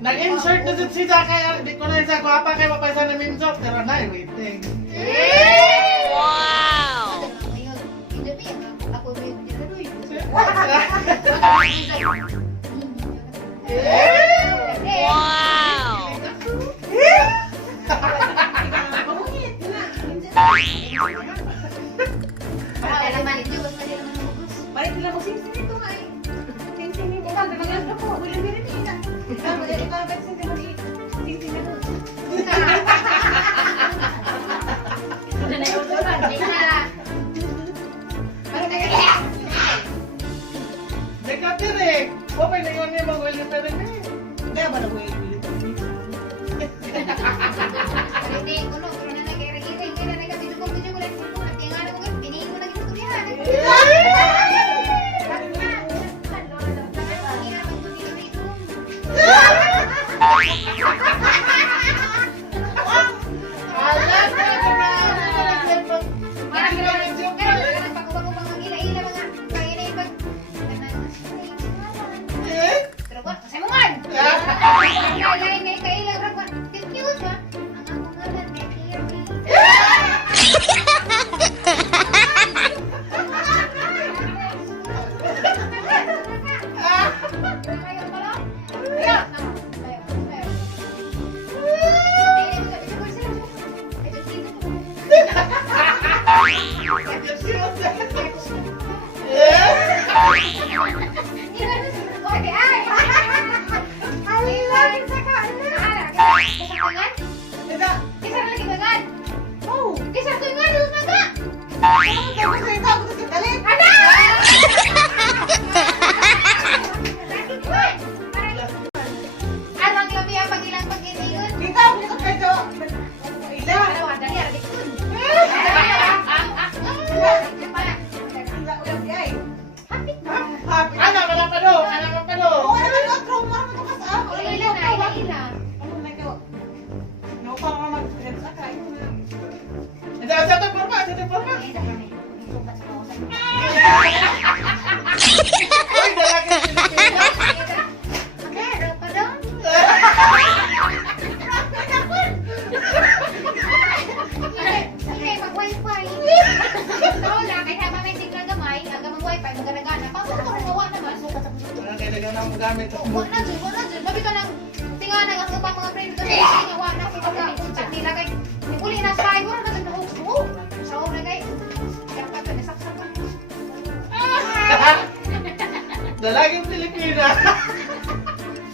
Nag-insert na si kaya di ko na sa guwapa kay mapasa na minso pero na waiting. Wow! Balik nila mo sini itu ay. Sini ko kan dengan aku boleh diri ni kan. Kita boleh kita kan sini mo sini mo. Sudah naik motoran ni na. Dekat dire. Ko pa ningon ni magwili pa rin eh. Kaya ba na wili? Hindi ko no, pero na nagkira-kira, hindi na nagkabito ko video ko lang ko at yung ano ko pinin mo lang ito diyan. Dalagang Filipina.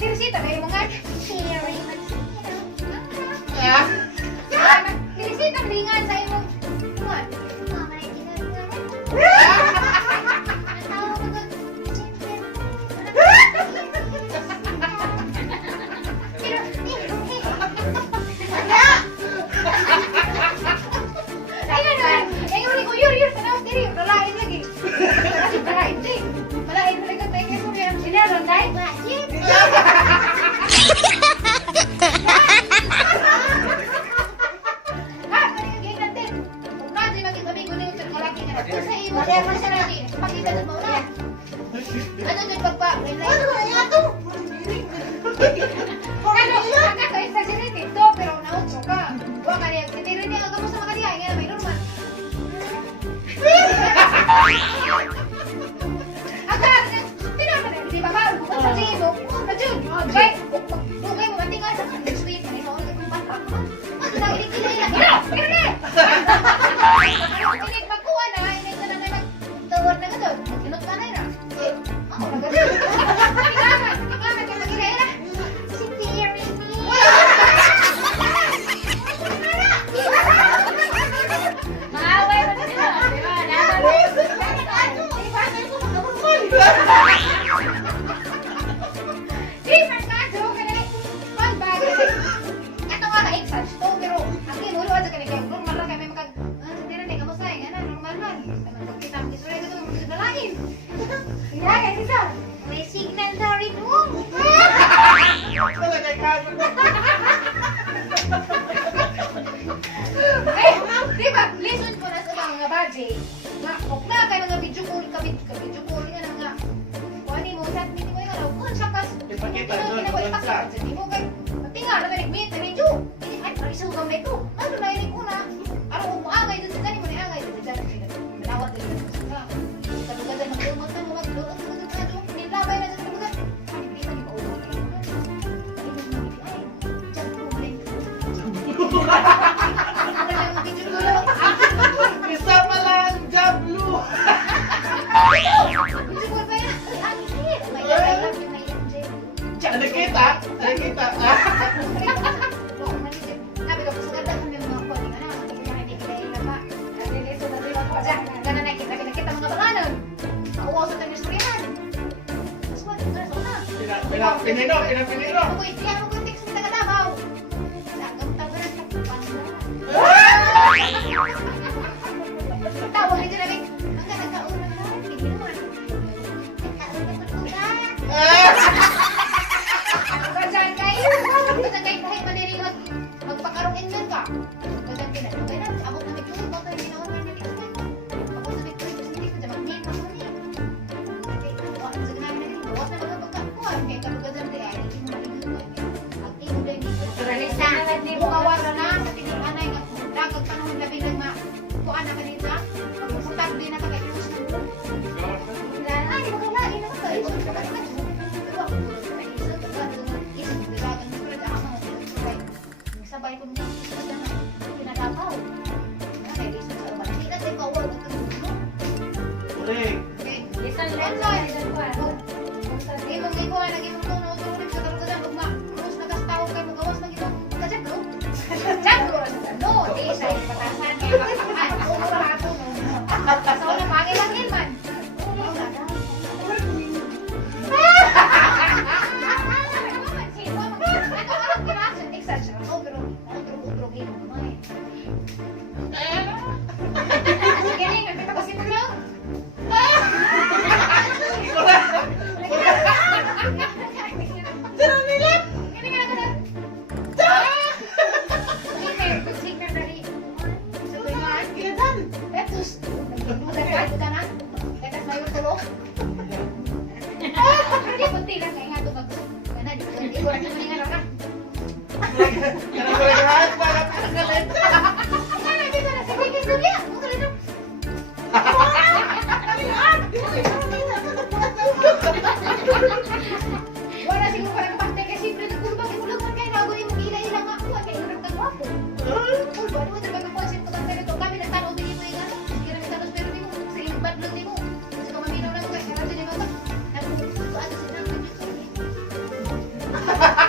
Sirisita, may mga sirisita, ringan sa imong kuwan. mo. Na Jun. Kay, bugay mo mati ka sa sweet na ito. Ano na ilik-ilik. Ilik magkuha na, ilik na na nagtawad na gano'n. Sinot ka na yun. Ako na gano'n. Ikaman ka magkilala. Si Terry. Maaway mo na sila. May signal na rin mo. Talaga ikaso. Di ba, listen ko na sa mga badge. Huwag na kayo nga video call ka video call nga na nga. Kung ano mo, chat meeting mo yung araw. Kung siya kas, Ipakita doon, doon sa. Hindi mo kayo, pati nga, nag-meet na medyo. Ay, parisaw ka may ito. Ano na yun ko na? Araw mo angay doon sa dyan, mo na angay doon sa dyan. Manawat doon sa kalugasan, magdumot na mo, magdumot na mo, nilabay na sa kalugasan. Ay, pita ni Paulo. Ay, dyan problem. Ano lang ang video call? Isa pa lang, Jablu! Video call pa yan. Ay, ang hit. May lang yung may MJ. Nakita? Nakita? Sabi ko, sugat ako ng mga pwede ka na. Hindi ko hindi kita pa. Naliliso na sila ko. Gana nakita mga bananan. Nauwaw sa tayo storyahan. Tapos wala, so na. Pinino! Ako ko, hindi ako ko text mo tagadabaw. Sagam tabaran ka po pa na. Tawag nito namin. Hanggang nagkauna na. Hindi naman. Nagkauna ko po ba? Bajan kayo. Bajan kayo kahit manirin magpakarungin yun ka. Bajan pinatugay na. Abot na may tulog. Bakit hindi naman may nalikas na. Abot na may tulog. Hindi ko dyan mag-meet ako niya. Okay. Bawas na namin na rin. Bawas na magpagkakuan. Kaya kalugasan di ay. Ang tingin din dito. Flordelisa. Hindi mo kawara na. Sa tinirhan na yung dagag panahon labi ng mga kuan na kanita. Pagpupuntak din na kagayos na. Ay, di ba kalain naman ka? Ito ka ba? Sabay ko niya pinadapaw. Ay, listen sa uban. Hindi na tayo kawal. Correct. Okay. Listen ko. Ibang ikaw ay naging mong tunog sa kalugasan. Lugma. Rus nagastawag kayo magawas ng itong pagkajaglo. Jaglo rin sa no. Di sa yung patasan. Ay, uno na ato. Sa una, pangilang yun man. Uno na daw. Wala siguro parang kapatay kasi simple na kulubang imulagan kayo na agawin mong ila-ila nga ako kaya yung nagtagwapo. Ano mo talaga mag-concept ko ng ganito kami nagtanong din mo yung ano hindi kami tanong pero di mo sa ilang badlog di mo kasi kung maminaw na mo kasi kasi di mo ito nagpuputo ato sa nang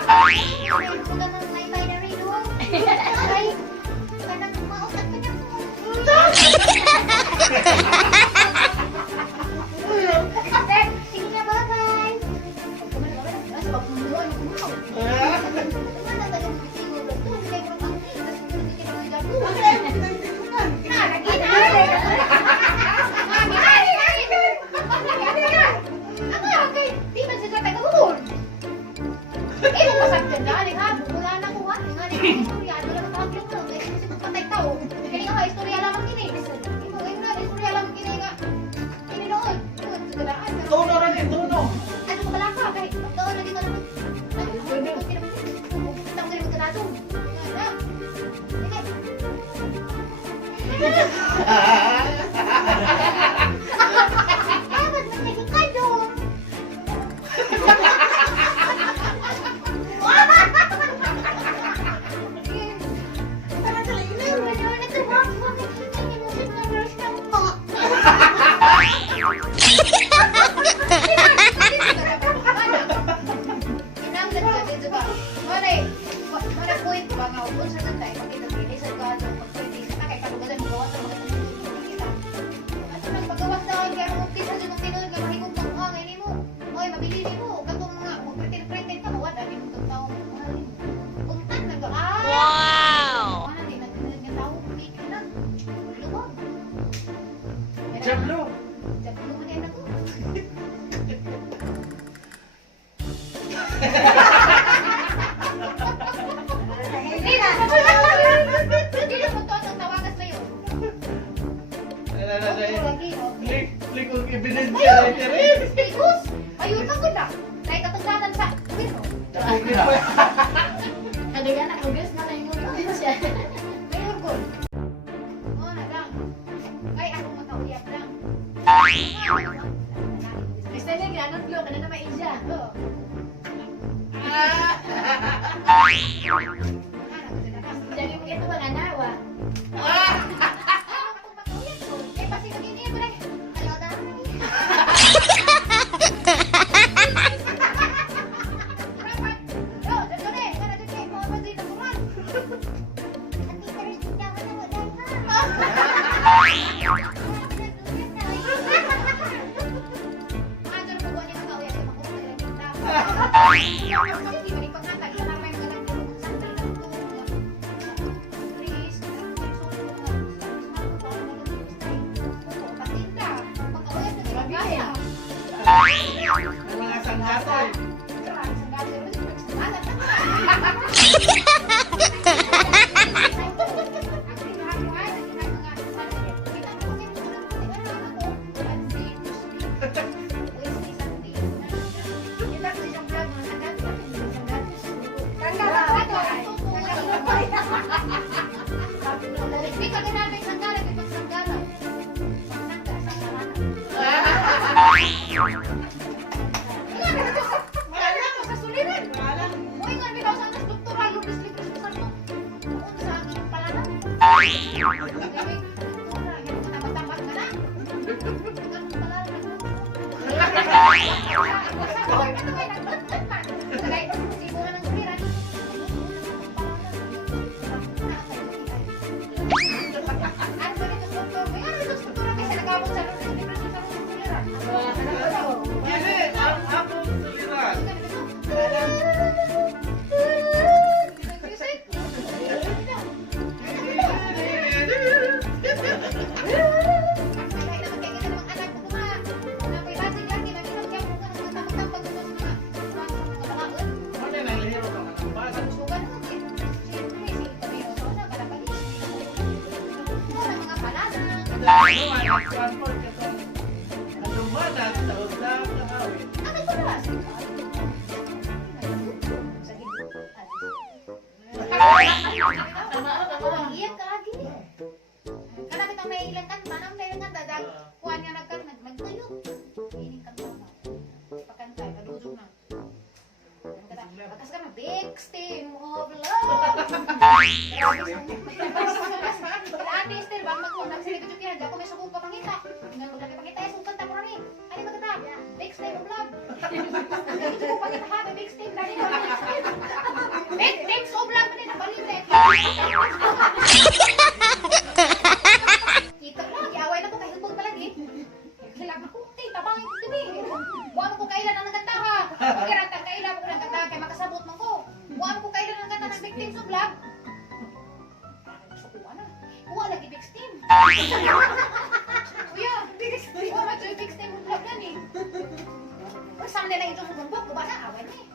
ay ko na ng may na rin o ay kanang mausap ka na po sige na bye-bye nasa pagmumuan mo Tuno rin, tuno. ano ko pala ka kahit doon na dito naman tawag rin magkanato dapat magkakikado pamilya mo. Katong mga pretend ka, mawala din mo itong tao mo. Puntan na ka. Wow! Ano din, naging tao, piki na. Luwag. Jablo. Jablo mo din ako. Hindi na. Hindi na mo to, ang tawagas na yun. Klik kung ebidensya na itirin. Ayun! Ayun na ko na. Dahil katagdagan sa... Ada kan aku guys na lang yung siya. Mayor ko. Oo na lang. Kaya ako makauyap lang. Basta na ganun flow kana na maisya. Oo. Jadi mo ito mga nawa. Ako makauyap ko. Eh, pasi ka gini ba rin? Ayaw na. Rapat. Yo, dito na eh. Kana dito eh. Mga ba dito kuman? Ati ka rin siya ka na mo dahil Andiyan po ba niya makauyap yung makuha na kita? Hindi ba rin pagkatag? Isa na may mga nagtulong sa Please. Patinda. Pagkauyap na kita kaya. May mga sanggatoy. Hindi, ang akong suliran. Ano na nalihiro ka man ang bata? Transport ka sa kalumanan sa usap ng awit. Iya ka lagi. Kana bitang may ilang kan, manang may ilang kan dadag. Kuan nga nagkan nagtuyok. Ini kan na. Pakantay kadudog na. Bakas ka na big steam of love. Ate Esther, bang magkunang sila ko jukihan, ako may sugong kapangita. Nang lagi pangita ay sukan ta mo ni. Ani magata? Big steam of love. Ito ko pangita ha, big steam dali ko. Big steam of love din na balite. Kita lang, iaway na ko kay hubog palagi. Kailangan ko, tabangin ko dibi. Buwan ko kailan ang nagkanta ha. Pagkarantang kailan ko nagkanta kay makasabot man ko. Buwan ko kailan ang nagkanta ng victims of love. Gusto ko na. Kuha lagi victim. Kuya, kuha man yung victim of love yan eh. Kung saan nila ito sa bundok, kuba na, away na eh.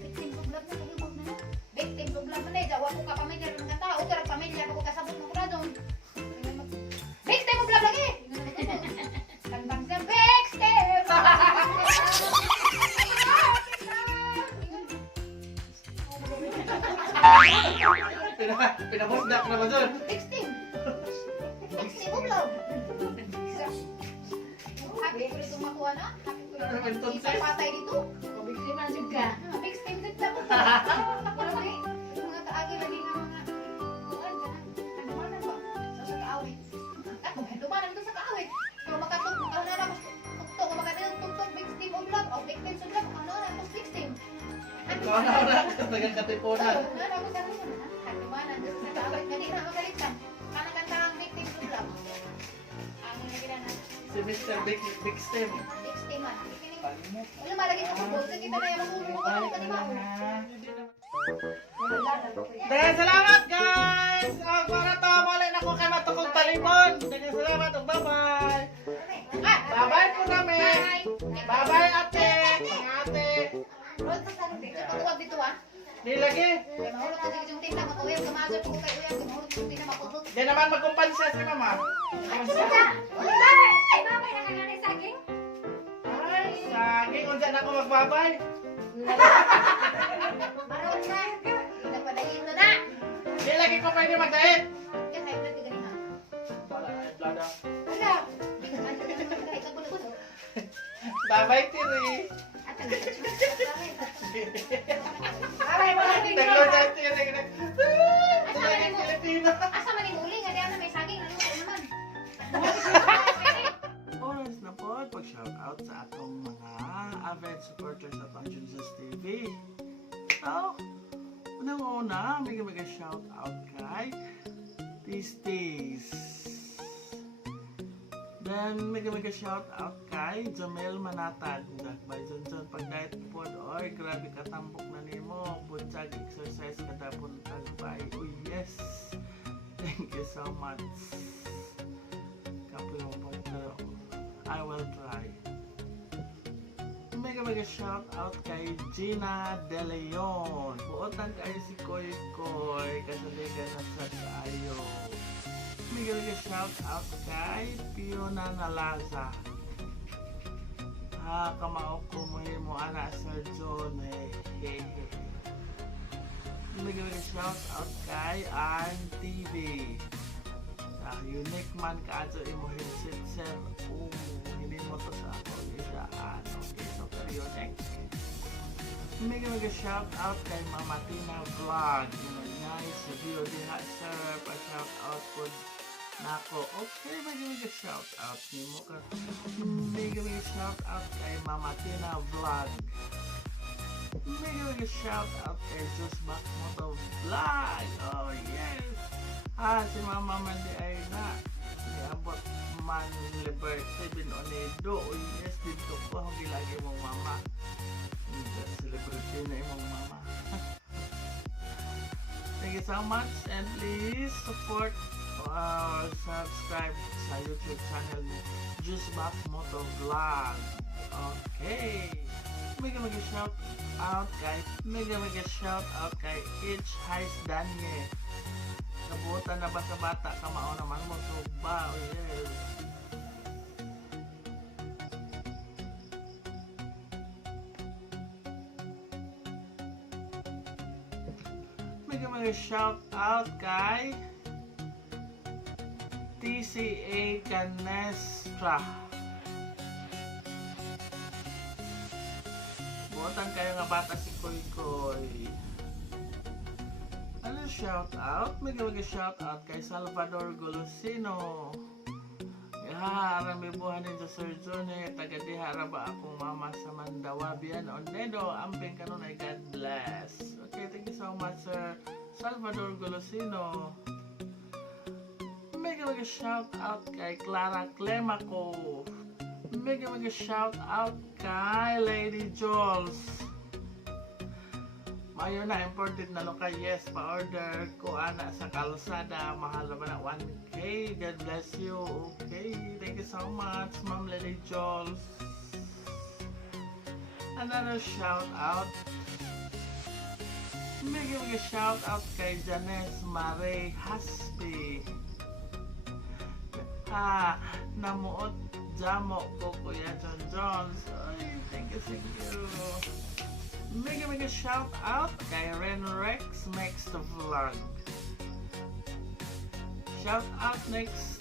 Victims of love na, kahibog na na. Victims of love na eh, jawa ko ka pamilya ng mga tao, pero pamilya ko kasabot mo ko na doon. Victim of love lagi! Kantang siya, victim! Pinabusdak na ba doon? Victim! Victim of love! Happy ko rin makuha na? Happy ko rin ipapatay dito? Biktima juga. Victim din na po. Marami, mga kaagi lagi nga mga kuhan ka na. Handumanan ba? Sa kaawit. Ako, handumanan ito sa kaawit. Kung makatugtog, ano na lang, tugtog, kung makatugtog, victim of love, o victim of love, ano na, mas victim. Ikaw na wala ka tagang katipunan. Ano na, ako sabi ko na, handumanan ito sa kaawit. Hindi na makalitan. Kanang kanta ang victim of love. Ang nagigila na, Si Mr. Big Stem. Next time man. Palimot. Wala malagi sa football. Kasi kita na yung magulong ka ka ni Mao. Daghang salamat guys! Para to, mali na ko kay matukog talimon. Daghang salamat, bye-bye! Bye-bye po namin! Bye-bye ate! Mga ate! Rod pa sa dito. Patuwag dito ah. Di lagi! Kaya mahulog ka sa yung tinda. Matuyang kamagod ko kayo yan. Kaya mahulog yung tinda maputol. Di naman magkumpansya si mama. Ay, babay na kananay saging. Ay, saging. Unsa na ako magbabay? Maroon na. Pinapadayin na na. Di lagi ko pwede magdait. Kaya high blood ka ganun ha. Wala na yung blada. Wala. Kahit ang gulo-gulo. Bye-bye, Tiri. At ang babay mo lang din Taglo sa Tiri. Asa man yung Filipina. Asa man yung uli? Nga diyan na may saging. Ano naman? Oras na po pag-shoutout sa atong mga avid supporters sa atong Junjun TV. So, unang-una, may shoutout kay Tistis. Then, may shoutout kay Jamel Manatag. By Junjun, pag-diet po, oy, grabe katambok na nimo. Bunchag, exercise ka tapon tagbay. Oh yes! Thank you so much. Kapo yung pero I will try. Mega shout out kay Gina De Leon. Buotan kayo si Koy Koy kasaligan na sa tayo. Mega shout out kay Fiona Nalaza. Kamao ko mo ana Sir John. Mega shout out kay Ann TV. Unique man kaadto imo headset sir. Hindi mo to sa ako isaan. Okay, so periodic. Mega shout out kay Mama Tina Vlog. Nice video diha sir. Pa-shout out po nako. Okay, mega shout out nimo ka. Mega shout out kay Mama Tina Vlog. Mega shout out kay Just Back Moto Vlog. Oh yes. Si Mama Mandi ay na niabot man liberty binonido. Oh yes, dito ko ang gilagi mong mama. Celebrity na imong mama. Thank you so much and please support or subscribe sa YouTube channel ni Just Back Moto Vlog. Okay. Mega shout out kay H. Heis Danye. Kabutan na ba sa bata? Kamao naman mo to ba? Oh yes. Mega shout out kay TCA Canestra. Buotan kayo nga bata si Koy Koy. Ano shout out? Mega shout out kay Salvador Golosino. Harami buhanin sa Sir John taga dihara ba akong mama sa Mandawabian Onedo. Amping kanon ay God bless. Okay, thank you so much Sir Salvador Golosino. Mega shout out kay Clara Clemaco. Mega shout out kay Lady Jules. Mayo na imported na lokal. Yes, pa-order ko ana sa kalsada. Mahal ba na 1K? God bless you. Okay, thank you so much Ma'am Lady Jules. Another shout out. Mega shout out kay Janice Mare Haspi. Namuot jamo ko Kuya John Jones. Ay, thank you. Mega shout out kay Ren Rex makes the vlog. Shout out next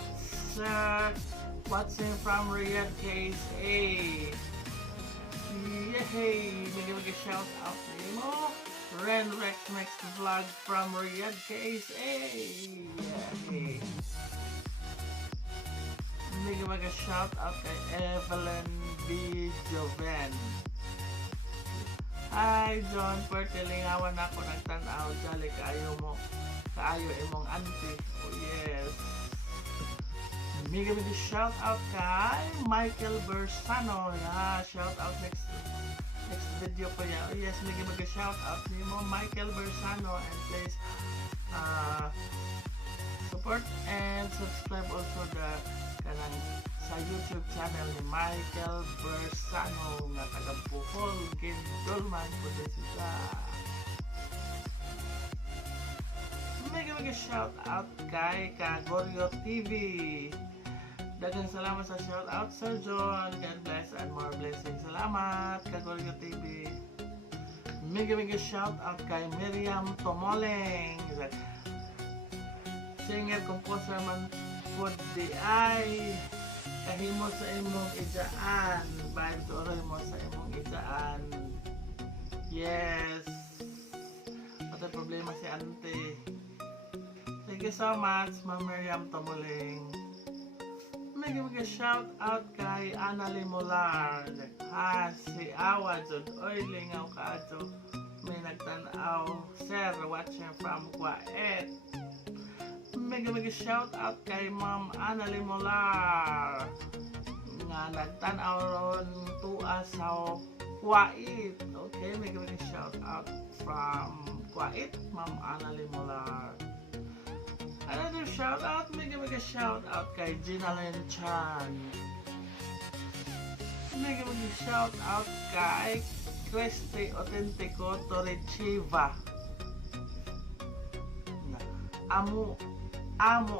watching from Riyadh KSA. Yay! Mega shout out nimo. Ren Rex makes the vlog from Riyadh KSA. Yay! Mega shout out kay Evelyn B. Joven. Hi John, pertilingawan ako nagtanaw. Jali kaayo imong auntie. Oh yes. Mega shout out kay Michael Bersano. Yeah, shout out next video pa yan. Oh, yes, mega shout out ni mo Michael Bersano, and please support and subscribe also the kanang sa YouTube channel ni Michael Bersano nga taga Bohol, Gindolman po din sila. Mega shout out kay Kagoryo TV. Dagang salamat sa shout out, Sir John. God bless and more blessings. Salamat, Kagoryo TV. Mega shout out kay Miriam Tomoleng. Singer, composer man po dihay. Kahimo sa imong ijaan. Vibe to mo sa imong ijaan. Yes. Pati problema si Ante. Thank you so much, Ma'am Miriam Tomoleng. Mega shout out kay Ana Limular. Si Awa Jud. Oy, lingaw ka ato. May nagtanaw. Sir, watching from Kuwait. Mega shout out kay Ma'am Ana Limular. Nga nagtanaw ron tuwa sa Kuwait. Okay, mega shout out from Kuwait, Ma'am Ana Limular. Another shout out, mega shout out kay Ginalyn Chan. Mega shout out kay Christy Autentico Torrechiva. Amo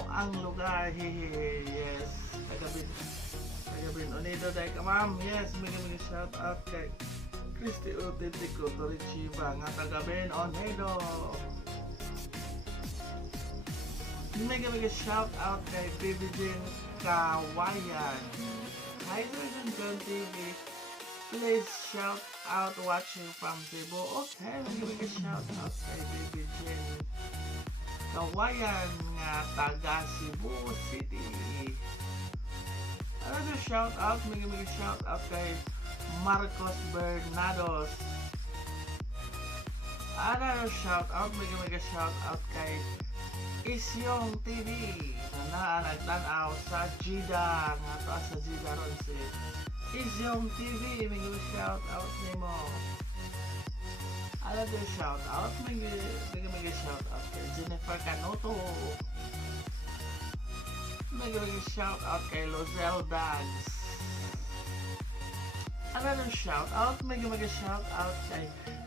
ang lugar, hehehe, yes. Tagabin Unido dahil ka ma'am, yes, mega shout out kay Christy Autentico Torrechiva nga tagabin Unido. Mega shout out kay Baby Jane Kawayan. Hi there, Junjun TV. Please shout out watching from Cebu. Okay, mega shout out kay Baby Jane Kawayan nga taga Cebu City. Another shout out, mega shout out kay Marcos Bernados. Another shout out, mega shout out kay Isyong TV na nagtanaw sa Jeddah nga to sa Jeddah ron si Isyong TV. May shout out nimo. Another shout out, may shout out kay Jennifer Canoto. May shout out kay Lozelle Dags. Another shout out, may shout out kay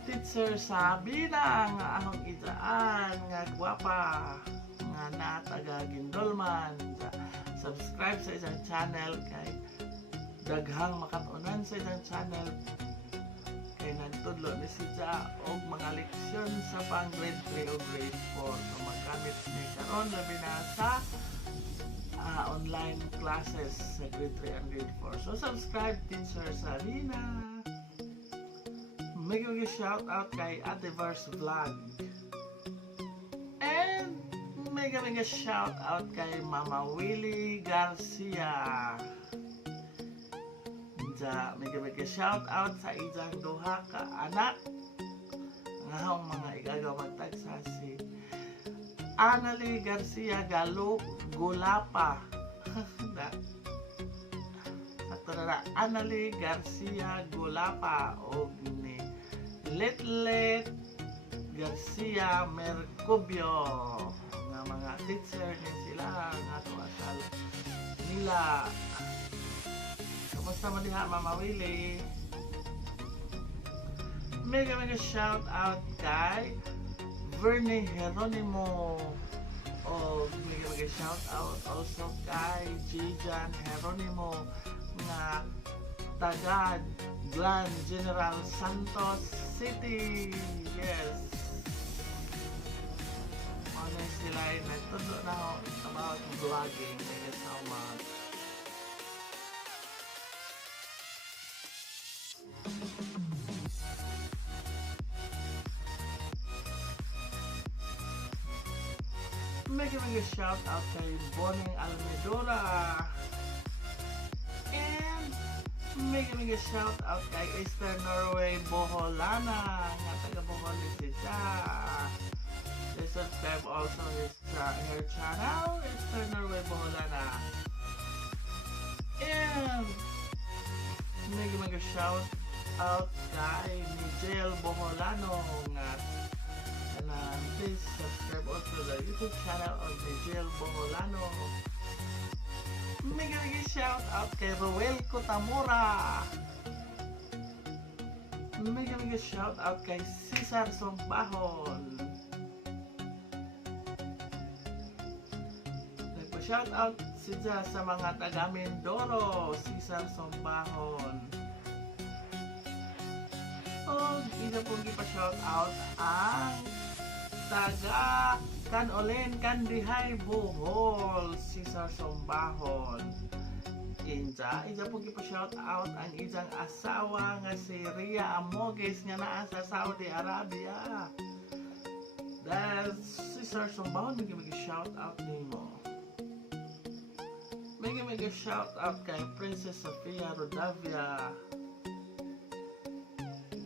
Teacher Sabina nga ahong idaan nga gwapa nga na taga Gindolman. Subscribe sa isang channel kay daghang makatunan sa isang channel kay nagtudlo ni siya og mga leksyon sa pang grade 3 o grade 4. So magkamit ni karon labi na sa online classes sa grade 3 and grade 4. So subscribe, Teacher Sabina. Mega shout out kay Ateverse Vlog. And mega shout out kay Mama Willie Garcia. Mega shout out sa ijang duha ka anak nga mga igagaw magtagsa si Annalie Garcia Gulapa. Sakto na Annalie Garcia Gulapa o ni Letlet Garcia Mercubio nga mga teacher ni sila nga tuwasal nila. Kamusta mo diha, Mama Willie? Mega shout out kay Verne Geronimo. O mega shout out also kay Jijan Geronimo nga taga Glan General Santos City. Yes. Honest sila ay nagtudlo na ako about vlogging. Thank you so much. Mega shout out kay Boning Almedora. And mega shout out kay Eastern Norway Boholana nga taga Boholisa. Please subscribe also her channel, Eastern Norway Boholana. And mega shout out kay Florame Boholana nga please subscribe also to the YouTube channel of Florame Boholana. Mega shout out kay Roel Cotamura. Mega shout out kay Cesar Sombahon. Nagpa-shout out siya sa mga taga Mindoro, Cesar Sombahon. O isa pong ipa-shout out ang taga Kanolen Dihay Bohol, Cesar Sombahon. Isa pong ipa-shout out ang isang asawa nga si Ria Amoges nga naa sa Saudi Arabia. Dahil Cesar Sombahon, may shout out nimo. Mega shout out kay Princess Sofia Rodavia.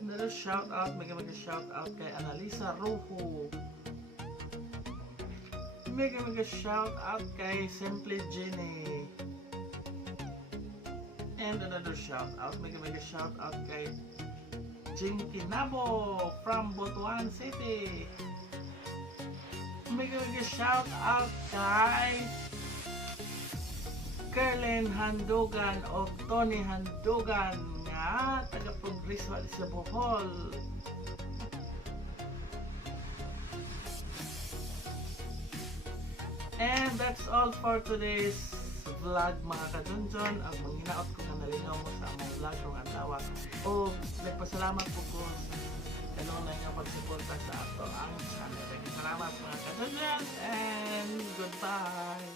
Another shout out, mega shout out kay Annalisa Rojo. Mega shout out kay Simply Jenny. And another shout out, mega shout out kay Jinky Nabo from Butuan City. Mega shout out kay Kerlin Handugan o Tony Handugan nga taga Progreso sa Bohol. And that's all for today's vlog mga ka-Junjun. Ang manghinaot ko na nalingaw mo sa among vlog rong adlaw. O nagpasalamat po ko sa kanunay nga pagsuporta sa ato ang channel. Salamat mga ka-Junjun and goodbye.